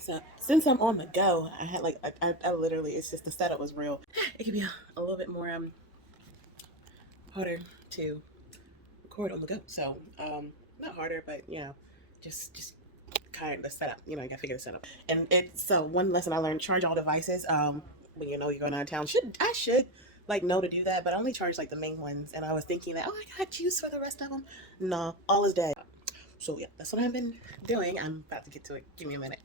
So since I'm on the go, I had like I literally, it's just the setup was real. It could be a little bit more harder to record on the go. So not harder, but just kind of the setup. You know, you gotta figure the setup. And it's so one lesson I learned: charge all devices. When you know you're going out of town, should like know to do that, but I only charge like the main ones. And I was thinking that, oh, I got juice for the rest of them. No, all is dead. So yeah, that's what I've been doing. I'm about to get to it. Give me a minute.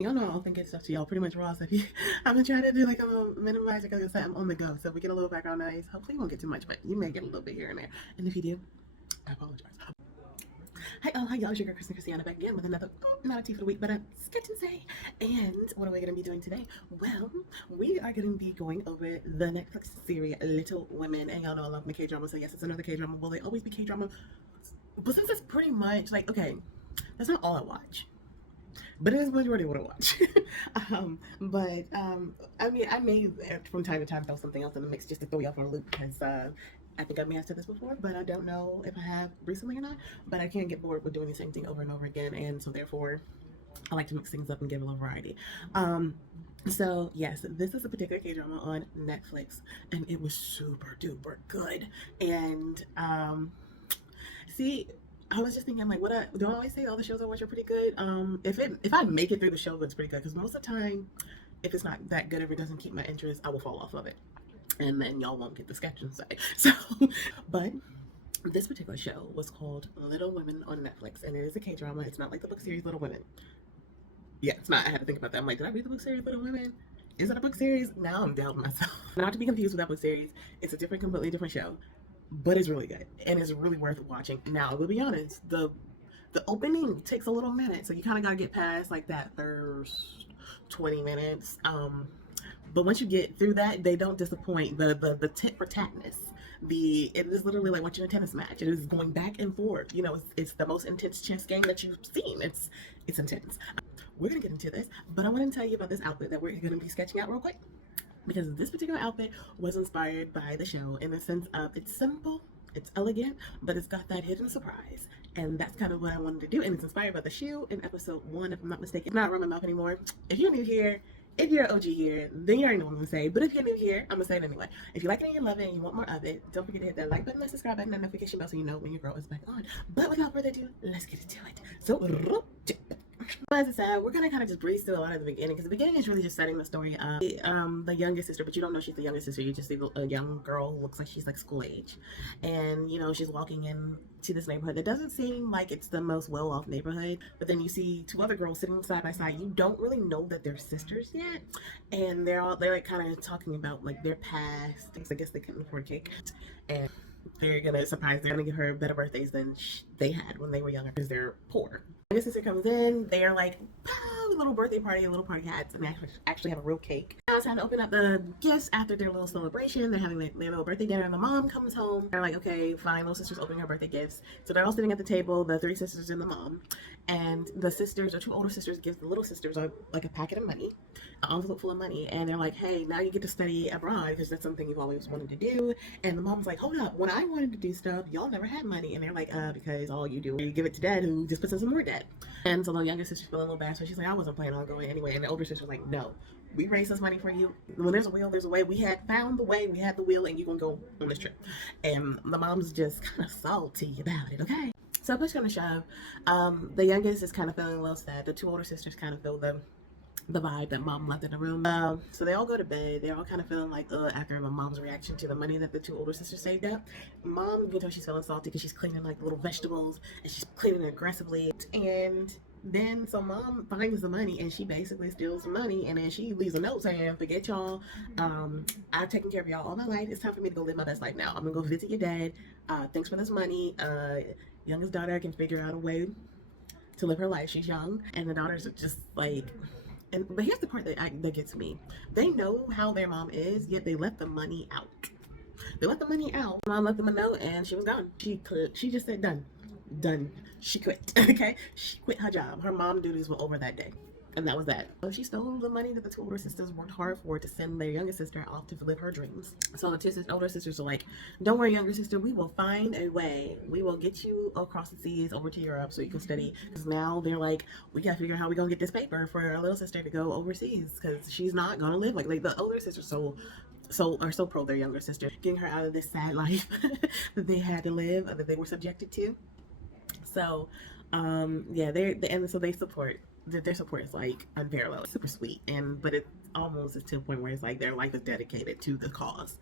Y'all know I often get stuff to y'all pretty much raw. So if you, I've been trying to do like a little minimizer because I'm on the go. So if we get a little background noise, hopefully you won't get too much, but you may get a little bit here and there. And if you do, I apologize. Hi y'all, it's your girl Christiana back again with another, not a tea for the week, but a sketch and say. And what are we going to be doing today? Well, we are going to be going over the Netflix series Little Women. And y'all know I love my K-drama, so yes, it's another K-drama. Will they always be K-drama? But since it's pretty much like, okay, that's not all I watch, but it is majority of what I watch. I mean, I may from time to time throw something else in the mix just to throw you off on a loop because I think I may have said this before, but I don't know if I have recently or not. But I can't get bored with doing the same thing over and over again, and so therefore I like to mix things up and give a little variety. So yes, this is a particular K-drama on Netflix, and it was super duper good. And see, I was just thinking, like, do I always say all the shows I watch are pretty good? If I make it through the show, it's pretty good. Because most of the time, if it's not that good, if it doesn't keep my interest, I will fall off of it, and then y'all won't get the sketch and say. So, but this particular show was called Little Women on Netflix, and it is a K-drama. It's not like the book series Little Women. Yeah, it's not. I had to think about that. I'm like, did I read the book series Little Women? Is it a book series? Now I'm doubting myself. Not to be confused with that book series. It's a completely different show, but it's really good and it's really worth watching. Now, I will be honest, the opening takes a little minute, so you kind of got to get past like that first 20 minutes. But once you get through that, they don't disappoint. The tit for tatness. It is literally like watching a tennis match. It is going back and forth. You know, it's the most intense chess game that you've seen. It's intense. We're gonna get into this, but I want to tell you about this outfit that we're gonna be sketching out real quick, because this particular outfit was inspired by the show in the sense of it's simple, it's elegant, but it's got that hidden surprise. And that's kind of what I wanted to do. And it's inspired by the shoe in episode 1, if I'm not mistaken. It's not run my mouth anymore. If you're new here, if you're an OG here, then you already know what I'm gonna say. But if you're new here, I'm gonna say it anyway. If you like it and you love it and you want more of it, don't forget to hit that like button, that subscribe button, and notification bell so you know when your girl is back on. But without further ado, let's get into it. So, as I said, we're gonna kind of just breeze through a lot of the beginning, because the beginning is really just setting the story up. The youngest sister, but you don't know she's the youngest sister. You just see a young girl who looks like she's like school age, and you know she's walking in to this neighborhood that doesn't seem like it's the most well-off neighborhood. But then you see 2 other girls sitting side by side. You don't really know that they're sisters yet, and they're like kind of talking about like their past. I guess they couldn't afford cake, and they're gonna surprise. They're gonna give her better birthdays than they had when they were younger because they're poor. My sister comes in, they're like, oh, little birthday party, little party hats, and they actually have a real cake. Now it's time to open up the gifts after their little celebration. They're having their little birthday dinner, and the mom comes home. They're like, okay, fine, little sister's opening her birthday gifts. So they're all sitting at the table, the 3 sisters and the mom. And the sisters, or 2 older sisters, give the little sisters like a packet of money, an envelope full of money. And they're like, hey, now you get to study abroad because that's something you've always wanted to do. And the mom's like, hold up, when I wanted to do stuff, y'all never had money. And they're like, because all you do is you give it to dad, who just puts in some more debt. And so the younger sister's feeling a little bad, so she's like, I wasn't planning on going anyway. And the older sister's like, no, we raised this money for you. When there's a will, there's a way. We had found the way, we had the will, and you're gonna go on this trip. And the mom's just kind of salty about it, okay? So push kind of shove. The youngest is kind of feeling a little sad. The 2 older sisters kind of feel the vibe that mom left in the room. So they all go to bed. They're all kind of feeling like, after the mom's reaction to the money that the 2 older sisters saved up. Mom, you can tell she's feeling salty because she's cleaning like little vegetables, and she's cleaning aggressively. And then so mom finds the money, and she basically steals the money, and then she leaves a note saying, forget y'all, I've taken care of y'all all my life. It's time for me to go live my best life now. I'm gonna go visit your dad. Thanks for this money. Youngest daughter can figure out a way to live her life. She's young, and the daughters are just like, And but here's the part that gets me. They know how their mom is, yet they let the money out. They let the money out. Mom left them a note, and she was gone. She just said done, done. She quit. Okay, she quit her job. Her mom duties were over that day. And that was that. So she stole the money that the two older sisters worked hard for to send their younger sister off to live her dreams. So the two older sisters are like, don't worry, younger sister, we will find a way. We will get you across the seas over to Europe so you can study. Because now they're like, we got to figure out how we're going to get this paper for our little sister to go overseas. Because she's not going to live like the older sisters are so pro their younger sister, getting her out of this sad life that they had to live, that they were subjected to. So, yeah, so they support. Their support is like unparalleled, super sweet, but it almost is to a point where it's like their life is dedicated to the cause.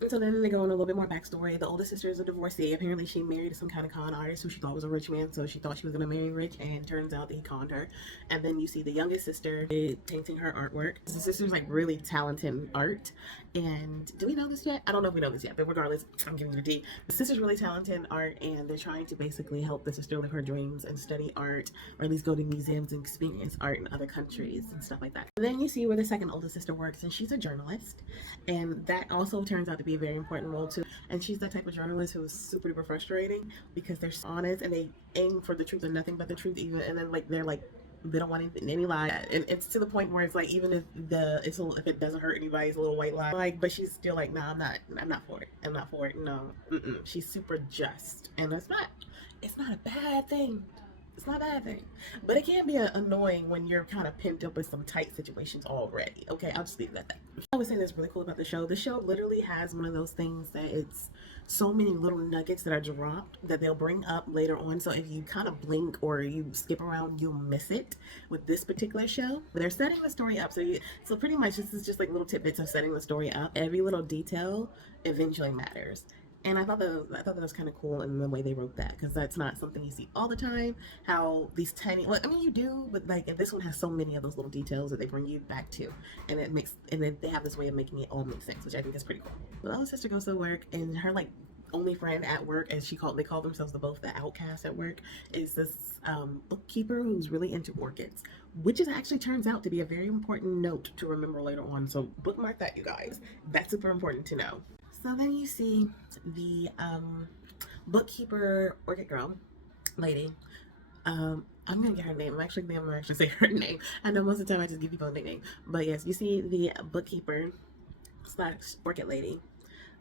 And so then they go on a little bit more backstory. The oldest sister is a divorcee. Apparently she married some kind of con artist who she thought was a rich man, so she thought she was going to marry rich, and turns out that he conned her. And then you see the youngest sister painting her artwork. The sister's like really talented in art. And do we know this yet? I don't know if we know this yet, but regardless, I'm giving you the D. The sister's really talented in art, and they're trying to basically help the sister live her dreams and study art, or at least go to museums and experience art in other countries and stuff like that. And then you see where the second oldest sister works, and she's a journalist, and that also turns out to be a very important role too. And she's that type of journalist who is super duper frustrating because they're honest and they aim for the truth and nothing but the truth, even, and then like they're like, they don't want any lie, and it's to the point where it's like, even if if it doesn't hurt anybody, it's a little white lie. Like, but she's still like, nah, I'm not for it. I'm not for it. No, she's super just, and it's not a bad thing. It's not a bad thing, but it can be annoying when you're kind of pent up in some tight situations already. Okay, I'll just leave it at that. I would say that's really cool about the show. The show literally has one of those things that it's so many little nuggets that are dropped that they'll bring up later on. So if you kind of blink or you skip around, you'll miss it with this particular show. They're setting the story up. So pretty much this is just like little tidbits of setting the story up. Every little detail eventually matters. And I thought that was kind of cool in the way they wrote that, because that's not something you see all the time. How these tiny, well, I mean, you do, but like this one has so many of those little details that they bring you back to, and then they have this way of making it all make sense, which I think is pretty cool. The other sister goes to work, and her like only friend at work, as they call themselves both the outcasts at work, is this bookkeeper who's really into orchids, which is actually turns out to be a very important note to remember later on. So bookmark that, you guys. That's super important to know. So then you see the bookkeeper orchid girl lady. I'm gonna get her name. I'm gonna actually say her name. I know most of the time I just give people a nickname, but yes, you see the bookkeeper / orchid lady.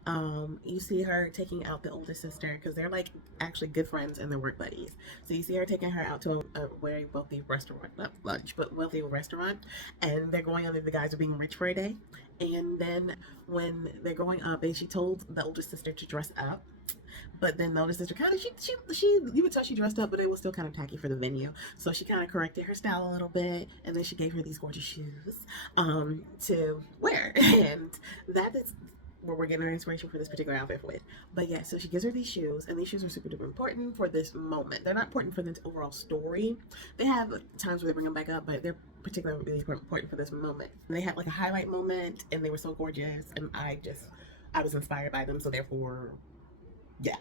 You see her taking out the older sister, because they're like actually good friends and they're work buddies. So you see her taking her out to a very wealthy restaurant, not lunch, but wealthy restaurant, and they're going under the guise of being rich for a day. And then when they're going up, and she told the older sister to dress up, but then the older sister kind of, she you would tell she dressed up, but it was still kind of tacky for the venue. So she kind of corrected her style a little bit, and then she gave her these gorgeous shoes to wear, and that is where we're getting our inspiration for this particular outfit with. But yeah, so she gives her these shoes, and these shoes are super duper important for this moment. They're not important for the overall story. They have times where they bring them back up, but they're particularly really important for this moment. And they had like a highlight moment, and they were so gorgeous, and I was inspired by them, so therefore, yeah.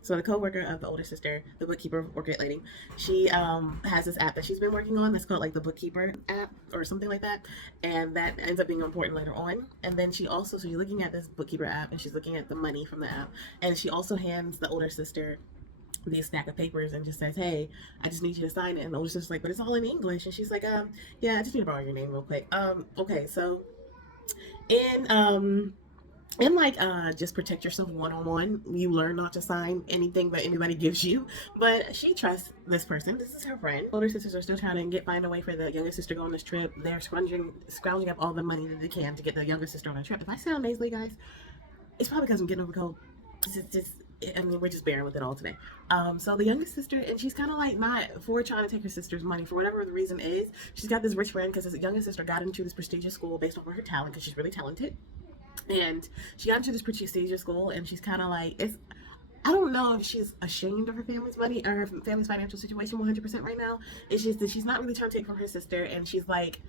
So the co-worker of the older sister, the bookkeeper orchid lady, she has this app that she's been working on that's called like the bookkeeper app or something like that, and that ends up being important later on. And then so you're looking at this bookkeeper app, and she's looking at the money from the app, and she also hands the older sister these stack of papers and just says, hey, I just need you to sign it. And the older sister's like, but it's all in English. And she's like, yeah, I just need to borrow your name real quick. Okay, so and like just protect yourself one-on-one, you learn not to sign anything that anybody gives you. But she trusts this person. This is her friend. Older sisters are still trying to find a way for the younger sister to go on this trip. They're scrounging up all the money that they can to get the younger sister on a trip. If I sound nasally, guys, it's probably because I'm getting over cold. I mean, we're just bearing with it all today. So the youngest sister, and she's kind of like not for trying to take her sister's money for whatever the reason is. She's got this rich friend because his youngest sister got into this prestigious school based on her talent, because she's really talented. And she got into this prestigious school, and she's kind of like, I don't know if she's ashamed of her family's money or her family's financial situation 100% right now. It's just that she's not really trying to take from her sister, and she's like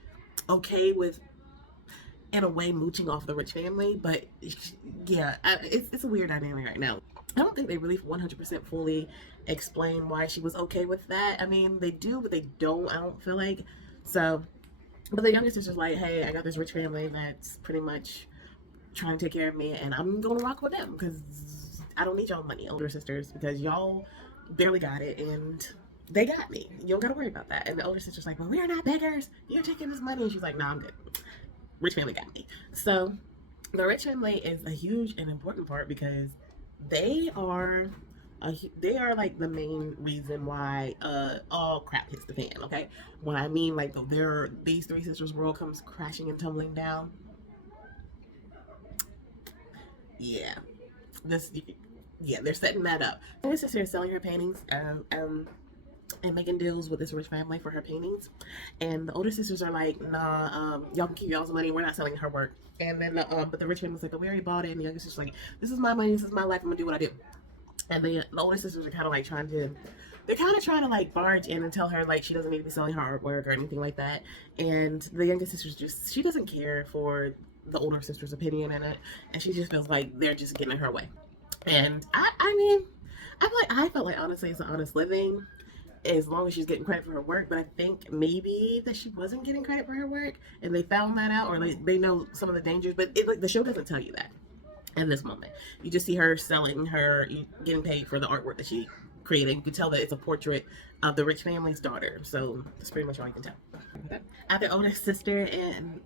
okay with, in a way, mooching off the rich family. But yeah, it's a weird dynamic right now. I don't think they really 100% fully explain why she was okay with that. I mean, they do, but they don't, I don't feel like. So But the younger sister's like, hey, I got this rich family that's pretty much trying to take care of me, and I'm gonna rock with them because I don't need y'all money, older sisters, because y'all barely got it and they got me. You don't gotta worry about that. And the older sister's like, well, we're not beggars. You're taking this money. And she's like, nah, I'm good. Rich family got me. So the rich family is a huge and important part because they are they are like the main reason why all crap hits the fan. Okay, when I mean like these three sisters world comes crashing and tumbling down. Yeah, this yeah, they're setting that up. My sister is selling her paintings and making deals with this rich family for her paintings, and the older sisters are like, nah, y'all can keep y'all's money, we're not selling her work. And then but the rich family's like, oh, we already bought it. And the younger sister's like, this is my money, this is my life, I'm gonna do what I do. And the older sisters are kind of like they're kind of trying to like barge in and tell her like she doesn't need to be selling her artwork or anything like that. And the younger sister's she doesn't care for the older sister's opinion in it, and she just feels like they're just getting in her way. And I mean, I felt like honestly it's an honest living as long as she's getting credit for her work. But I think maybe that she wasn't getting credit for her work, and they found that out, or like they know some of the dangers. But like the show doesn't tell you that in this moment. You just see her selling her, getting paid for the artwork that she created. You can tell that it's a portrait of the rich family's daughter. So that's pretty much all you can tell. After oldest sister and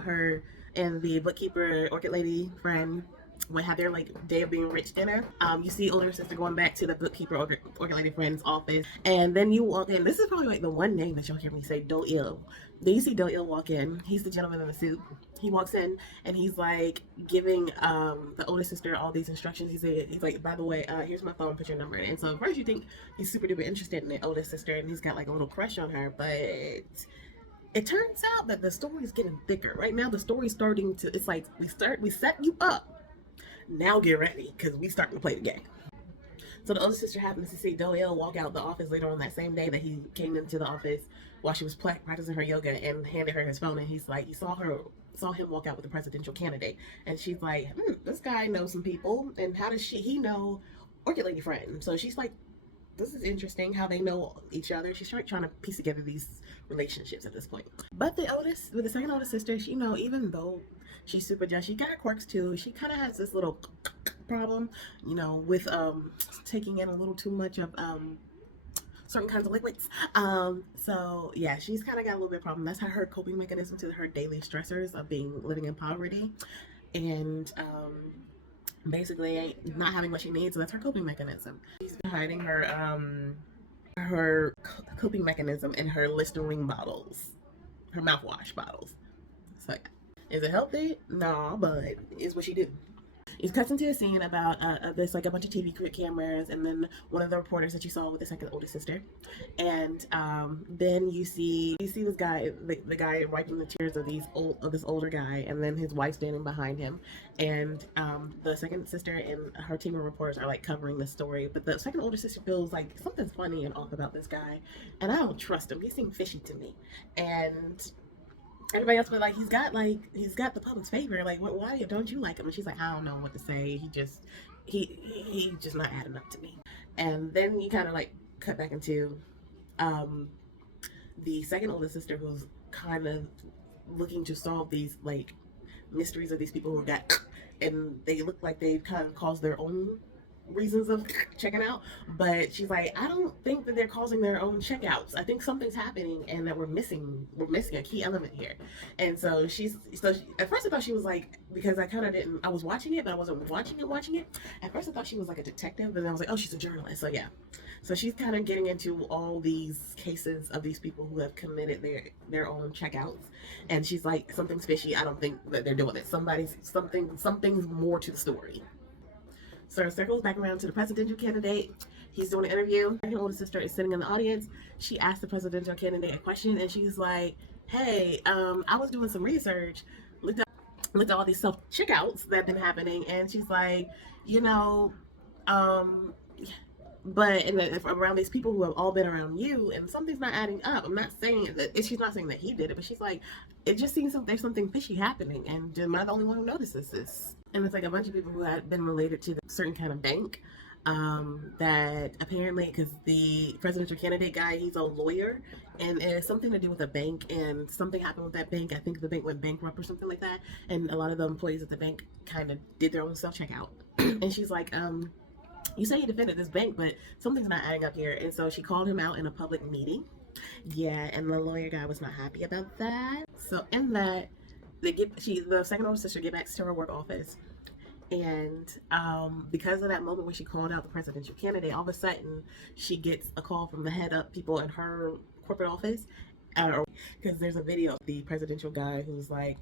her and the bookkeeper orchid lady friend would have their like day of being rich dinner, you see older sister going back to the bookkeeper orchid lady friend's office, and then you walk in. This is probably like the one name that y'all hear me say, Do-il. Then you see Do-il walk in. He's the gentleman in the suit. He walks in and he's like giving the older sister all these instructions. He's like, by the way, here's my phone, put your number in. And so at first you think he's super duper interested in the oldest sister and he's got like a little crush on her, but it turns out that the story's getting thicker. Right now the story's starting to, it's like we set you up. Now get ready, because we starting to play the game. So the older sister happens to see Do-il walk out the office later on that same day that he came into the office while she was practicing her yoga, and handed her his phone, and he's like, he saw him walk out with the presidential candidate, and she's like, this guy knows some people, and how does he know Orchid Lady friend? So she's like, this is interesting how they know each other. She's trying to piece together these relationships at this point. But with the second oldest sister, she, even though she's super just, she got quirks too. She kind of has this little problem, with taking in a little too much of certain kinds of liquids. So yeah, she's kind of got a little bit of problem. That's her coping mechanism to her daily stressors of living in poverty, and basically not having what she needs. So that's her coping mechanism. She's been hiding her coping mechanism in her Listerine bottles, her mouthwash bottles. So yeah. Is it healthy? No, but it's what she do. It cuts into a scene about there's like a bunch of TV cameras, and then one of the reporters that you saw with the second oldest sister, and then you see this guy, the guy wiping the tears of this older guy, and then his wife standing behind him, and the second sister and her team of reporters are like covering the story, but the second oldest sister feels like something's funny and off about this guy, and I don't trust him. He seemed fishy to me, and everybody else, but like he's got the public's favor. Like, why don't you like him? And she's like, I don't know what to say. He just not adding up to me. And then you kind of like cut back into the second oldest sister, who's kind of looking to solve these like mysteries of these people who got, and they look like they've kind of caused their own reasons of checking out, but she's like, I don't think that they're causing their own checkouts. I think something's happening and that we're missing a key element here. And so at first I thought she was like, because I was watching it, but I wasn't watching it. At first I thought she was like a detective, and I was like, oh, she's a journalist. So yeah. So she's kind of getting into all these cases of these people who have committed their own checkouts. And she's like, something's fishy. I don't think that they're doing it. Something's more to the story. So it circles back around to the presidential candidate. He's doing an interview. Her older sister is sitting in the audience. She asked the presidential candidate a question, and she's like, hey, I was doing some research, looked at all these self-checkouts that have been happening, and she's like, but around these people who have all been around you, and something's not adding up. I'm not saying that, she's not saying that he did it, but she's like, it just seems there's something fishy happening, and am I the only one who notices this? And it's like a bunch of people who had been related to a certain kind of bank, that apparently, because the presidential candidate guy, he's a lawyer, and it's something to do with a bank, and something happened with that bank. I think the bank went bankrupt or something like that, and a lot of the employees at the bank kind of did their own self-checkout. And she's like, you say you defended this bank, but something's not adding up here. And so she called him out in a public meeting. Yeah, and the lawyer guy was not happy about that. So in that, the second older sister get back to her work office, and because of that moment when she called out the presidential candidate, all of a sudden she gets a call from the head up people in her corporate office, because there's a video of the presidential guy who's like,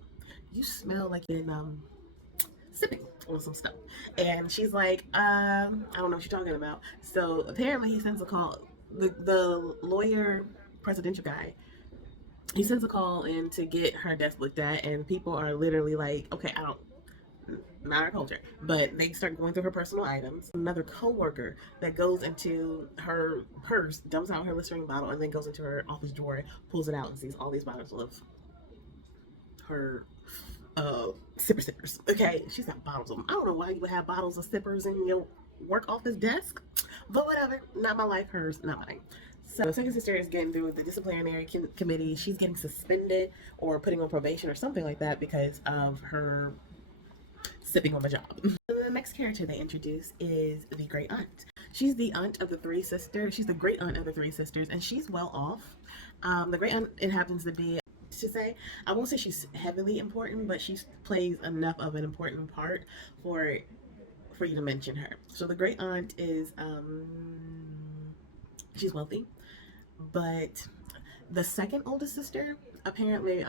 "You smell like you've been sipping on some stuff," and she's like, "I don't know what you're talking about." So apparently he sends a call. The lawyer presidential guy, he sends a call in to get her desk looked at, and people are literally like, "Okay, I don't." Not our culture, but they start going through her personal items. Another co-worker that goes into her purse, dumps out her Listerine bottle, and then goes into her office drawer, pulls it out, and sees all these bottles of her sippers. Okay, she's got bottles of them. I don't know why you would have bottles of sippers in your work office desk, but whatever. Not my life, hers, not mine. So the second sister is getting through the disciplinary committee. She's getting suspended or putting on probation or something like that because of her sipping on the job. The next character they introduce is the great aunt. She's the aunt of the three sisters. She's the great aunt of the three sisters, and she's well off. The great aunt, it happens to be, to say, I won't say she's heavily important, but she plays enough of an important part for you to mention her. So the great aunt is, she's wealthy, but the second oldest sister, apparently,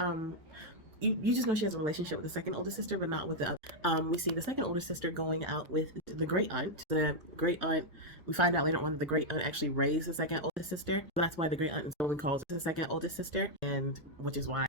you just know she has a relationship with the second oldest sister, but not with the other. We see the second oldest sister going out with the great aunt. The great aunt, we find out later on, the great aunt actually raised the second oldest sister. That's why the great aunt is only calls the second oldest sister, and which is why,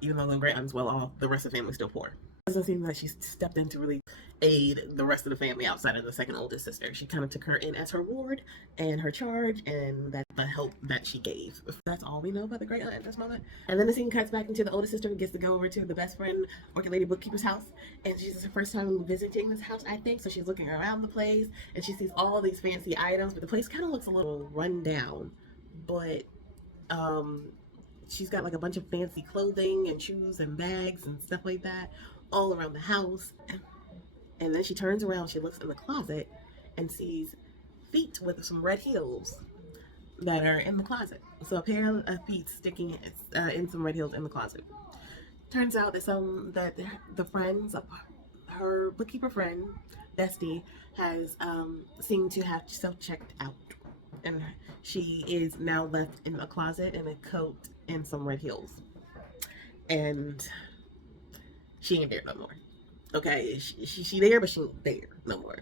even though the great aunt is well off, the rest of the family is still poor. It doesn't seem like she's stepped in to really aid the rest of the family outside of the second oldest sister. She kind of took her in as her ward and her charge, and that's the help that she gave. That's all we know about the great aunt at this moment. And then the scene cuts back into the oldest sister, who gets to go over to the best friend Orchid Lady bookkeeper's house, and she's her first time visiting this house, I think. So she's looking around the place, and she sees all these fancy items, but the place kind of looks a little run down. But she's got like a bunch of fancy clothing and shoes and bags and stuff like that all around the house. And then she turns around, she looks in the closet and sees feet with some red heels that are in the closet. So a pair of feet sticking in some red heels in the closet. Turns out that the friends of her bookkeeper friend, Bestie, has seemed to have self-checked out. And she is now left in a closet in a coat and some red heels. And she ain't there no more. Okay, she there, but she ain't there no more.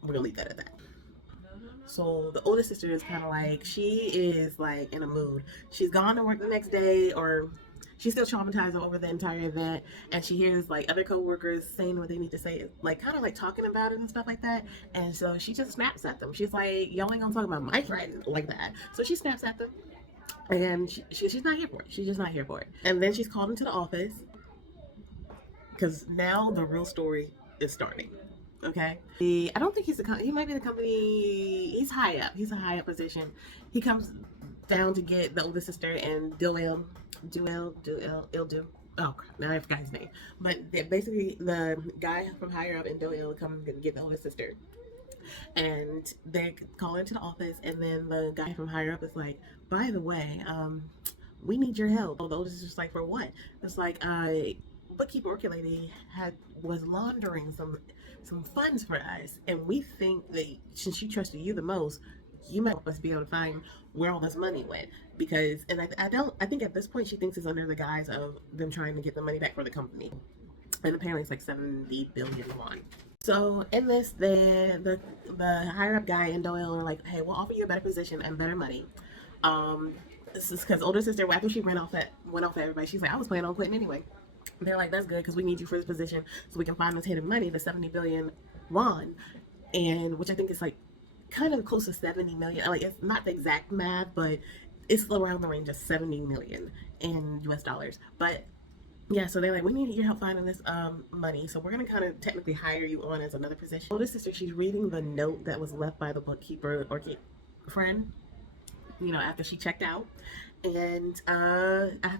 We're gonna leave that at that. So the oldest sister is kind of like, she is like in a mood. She's gone to work the next day, or she's still traumatized over the entire event, and she hears like other co-workers saying what they need to say, like kind of like talking about it and stuff like that. And so she just snaps at them. She's like, y'all ain't gonna talk about my friend like that. So she snaps at them, and she's not here for it. She's just not here for it. And then she's called into the office, because now the real story is starting. Okay, I don't think he might be the company. He's high up. He's a high up position. He comes down to get the older sister and Ildu. Oh crap! Now I forgot his name. But basically, the guy from higher up in Doyle comes to get the older sister, and they call her into the office. And then the guy from higher up is like, "By the way, we need your help." The older sister's like, "For what?" It's like, bookkeeper Orchid Lady was laundering some funds for us, and we think that since she trusted you the most, you might help us be able to find where all this money went. Because, and I think at this point she thinks it's under the guise of them trying to get the money back for the company, and apparently it's like 70 billion won. So in this, the higher up guy in Doyle are like, "Hey, we'll offer you a better position and better money." This is because older sister, after she went off at everybody, she's like, "I was planning on quitting anyway." They're like, "That's good, because we need you for this position so we can find this hidden money, the 70 billion won," and which I think is like kind of close to 70 million. Like, it's not the exact math, but it's around the range of 70 million in US dollars. But yeah, so they're like, "We need your help finding this money, so we're gonna kind of technically hire you on as another position." Older sister, she's reading the note that was left by the bookkeeper or friend. you know, after she checked out. And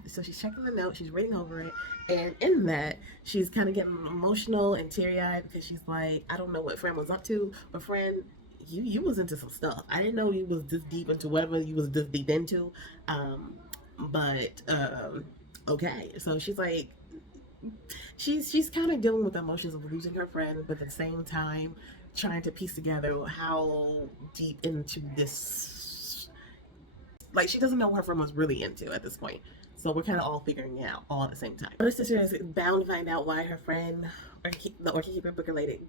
so she's checking the note, she's reading over it, and in that, she's kind of getting emotional and teary eyed because she's like, I don't know what friend was up to, but friend, you was into some stuff. I didn't know you was this deep into whatever you was this deep into. Um, but okay, so she's like, she's kind of dealing with the emotions of losing her friend, but at the same time trying to piece together how deep into this, like, she doesn't know what her friend was really into at this point. So we're kind of all figuring it out all at the same time. Her sister is bound to find out why her friend, the orchid bookkeeper lady,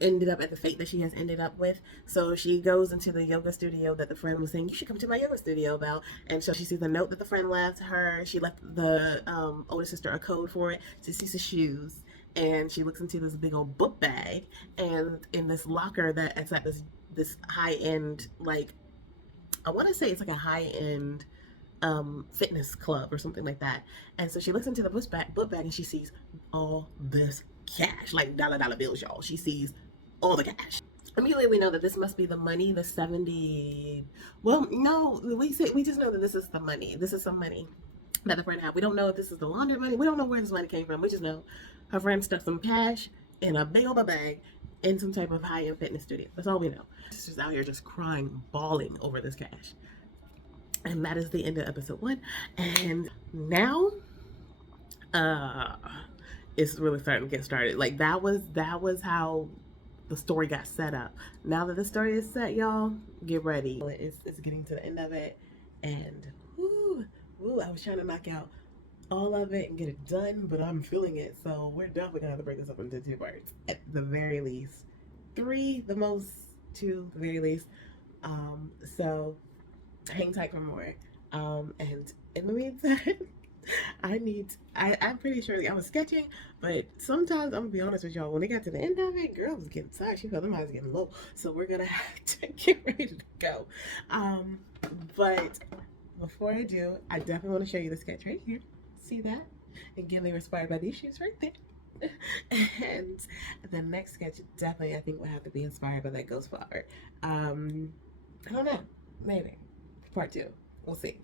ended up at the fate that she has ended up with. So she goes into the yoga studio that the friend was saying, you should come to my yoga studio about. And so she sees the note that the friend left her. She left the older sister a code for it. She sees the shoes. And she looks into this big old book bag, and in this locker that it's at this high end, like, I want to say it's like a high end fitness club or something like that. And so she looks into the book bag and she sees all this cash, like dollar bills, y'all. She sees all the cash. Immediately we know that this must be the money, the 70. Well, no, we just know that this is the money. This is some money that the friend had. We don't know if this is the laundry money. We don't know where this money came from. We just know her friend stuffed some cash in a big old bag in some type of high-end fitness studio. That's all we know. She's just out here just crying, bawling over this cash. And that is the end of episode 1. And now, it's really starting to get started. Like, that was how the story got set up. Now that the story is set, y'all, get ready. It's getting to the end of it, and I was trying to knock out all of it and get it done, but I'm feeling it. So we're definitely gonna have to break this up into 2 parts at the very least. 3, the most, 2, the very least. So hang tight for more. And in the meantime, I'm pretty sure I was sketching, but sometimes I'm gonna be honest with y'all, when they got to the end of it, girl was getting tired. She felt them eyes getting low. So we're gonna have to get ready to go. But before I do, I definitely want to show you the sketch right here. See that? Again, they were inspired by these shoes right there. And the next sketch definitely, I think, will have to be inspired by that ghost flower. I don't know. Maybe. Part 2. We'll see.